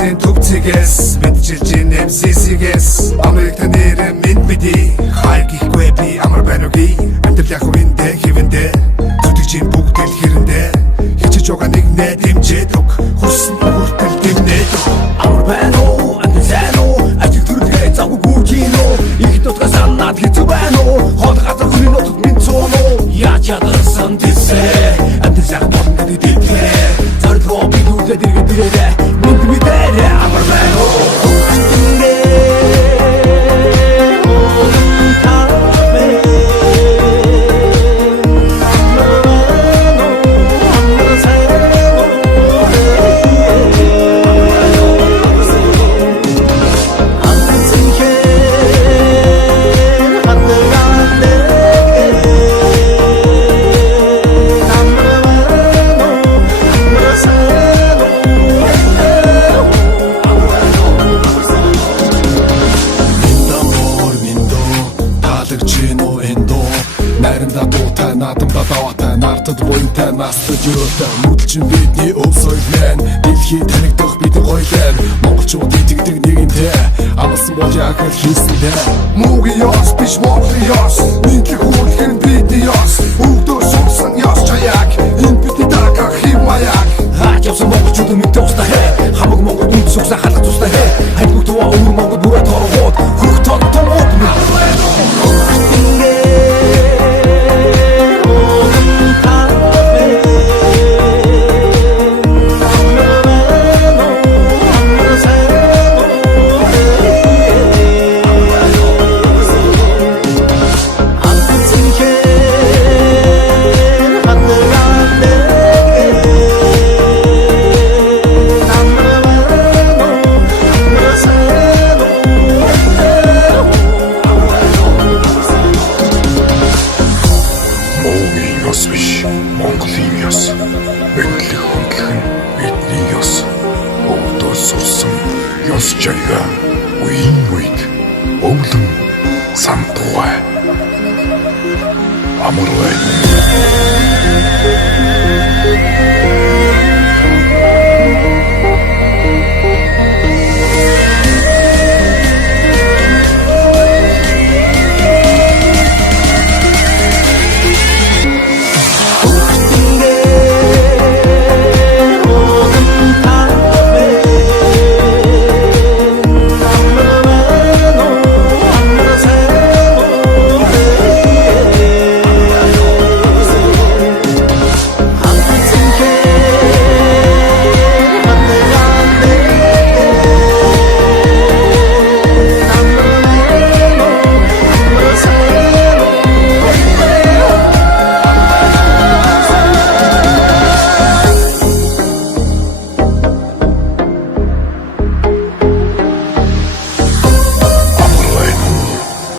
Ертөнцийн төвцгээс мэдчилж ийн MCC-гээс Америкт нэр минь биди хай гихгүй би амар байна үгүй амтэл яг үндэ хивэндэ зүтгэж бүгд л хэрэндэ хичээж байгаа нэг нэ дэмжээд өг хүссэн хүртэл дэмнээд амар байна уу амтэл сайн уу ажил төрөлгээ завгүй гүчинө их дотгоо санаад хэцүү байна уу хол газар хүрийн нутаг минь цоно яаж ядсан тисээ амтэл сайн бодно гэдэг дэмжээ зорилгоо би дүүлээд иргэдэрээ минь бидээ амар байна уу Найранда дуутай, наадамда даваатай, нартад буянтай, настад юутай Нүдэлчин бидний өв соёлын дэлхий танигдах бидний гоёлын Монголчууд итгэдэг нэгэнтэй амлсан болж яг л хийсэндээ Муугийн ёс биш Монголын ёс Нийтлэг хуулгын бидний ёс Өвдөө сумсан ёс чаяг Энэ бидний дагах хэм маяг Хаач явсан монголчууд мэдээ устаа хэ Хамаг монгол үнд сүгсэн халах тустай хэ Хайгуг туа өвөр монгол бүрээ торгоод Хөх тод томууд Ёс биш, Монголын ёс. Мэдлэг хөндлөх нь бидний ёс. Өвдөө сурсан ёс жаяга үеийн үед өвлөн сандугай. Амар байна.